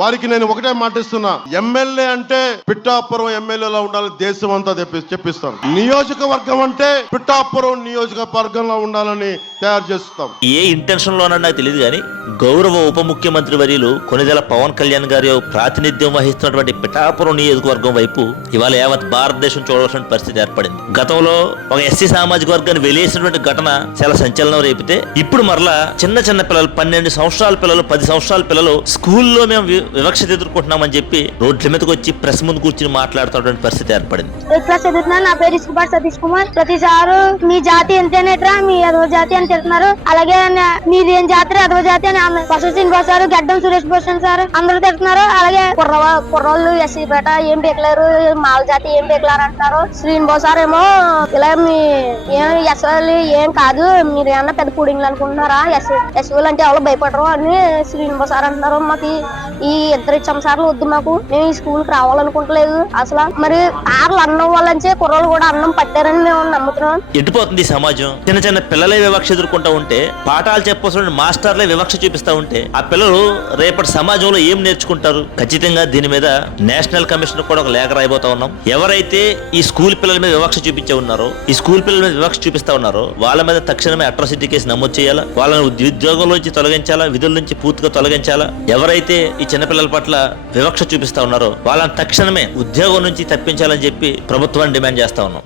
వారికి నేను ఒకటే మాటిస్తున్నా ఎమ్మెల్యే అంటే పిట్టాపురం ఎమ్మెల్యేలా ఉండాలి దేశం అంతా చెప్పి చెప్పిస్తాను నియోజకవర్గం అంటే పిట్టాపురం నియోజకవర్గంలో ఉండాలని తయారు చేస్తాం. ఏ ఇంటెన్షన్ లోనో నాకు తెలియదు కానీ గౌరవ ఉప ముఖ్యమంత్రి వర్యులు కొనిదెల పవన్ కళ్యాణ్ గారి ప్రాతినిధ్యం వహిస్తున్నటువంటి పిఠాపురం నియోజకవర్గం వైపు ఇవాళ యావత్ భారతదేశం చూడవలసిన పరిస్థితి ఏర్పడింది. గతంలో ఒక ఎస్సీ సామాజిక వర్గాన్ని వెలేసినటువంటి ఘటన చాలా సంచలనం రేపితే ఇప్పుడు మరలా చిన్న చిన్న పిల్లలు పన్నెండు సంవత్సరాల పిల్లలు పది సంవత్సరాల పిల్లలు స్కూల్లో మేము వివక్షత ఎదుర్కొంటున్నామని చెప్పి రోడ్ల మీదకి వచ్చి ప్రెస్ ముందు కూర్చుని మాట్లాడుతున్నటువంటి పరిస్థితి ఏర్పడింది. నా పేరు ఇసుకుపాటి సతీష్ కుమార్. ప్రతిసారు మీ జాతి ఎంతేనేట్రా మీ అదో జాతి అని తిడుతున్నారు. అలాగే మీది ఏం జాతి అదవ జాతి అని ఆమె బసవ శ్రీనివాస్ సార్ గడ్డం సురేష్ భూషణ్ సార్ అందరూ తిడుతున్నారు. అలాగే కుర్ర కుర్రోళ్ళు ఎస్సీ పేట ఏం పెకలేరు మాల జాతి ఏం పెకలారు అంటున్నారు శ్రీనివాస్ సార్ ఏమో ఇలా మీ ఏం ఎస్ఎల్ ఏం కాదు. మీరు ఏమన్నా పెద్ద పుడింగ్లు అనుకుంటున్నారా? ఎస్ ఎస్ఎల్ అంటే ఎవరు భయపడరు అని శ్రీనివాస్ సార్ అంటున్నారు. మాకు ఈ- ఈ ఇద్దరు సంసారాలు వద్దు మాకు. మేము ఈ స్కూల్కి రావాలనుకుంటలేదు. అసలు మరి ఆర్లు అన్నం వాళ్ళంచే కుర్రలు కూడా అన్నం పట్టారని మేము నమ్ముతున్నాం. ఎట్టుపోతుంది సమాజం? చిన్న చిన్న పిల్లలే వివక్ష ఎదుర్కొంటూ ఉంటే పాఠాలు చెప్పవలసిన మాస్టర్లే వివక్ష చూపిస్తా ఉంటే ఆ పిల్లలు రేపటి సమాజంలో ఏం నేర్చుకుంటారు? ఖచ్చితంగా దీని మీద నేషనల్ కమిషన్ కూడా ఒక లేఖ రాయబోతా ఉన్నాం. ఎవరైతే ఈ స్కూల్ పిల్లల మీద వివక్ష చూపించే ఉన్నారో ఈ స్కూల్ పిల్లల మీద వివక్ష చూపిస్తా ఉన్నారో వాళ్ళ మీద తక్షణమే అట్రాసిటీ కేసు నమోదు చేయాలా? వాళ్ళని ఉద్యోగం నుంచి తొలగించాలా? విధుల నుంచి పూర్తిగా తొలగించాలా? ఎవరైతే ఈ చిన్నపిల్లల పట్ల వివక్ష చూపిస్తా ఉన్నారో వాళ్ళని తక్షణమే ఉద్యోగం నుంచి తప్పించాలని చెప్పి ప్రభుత్వాన్ని డిమాండ్ చేస్తా ఉన్నాం.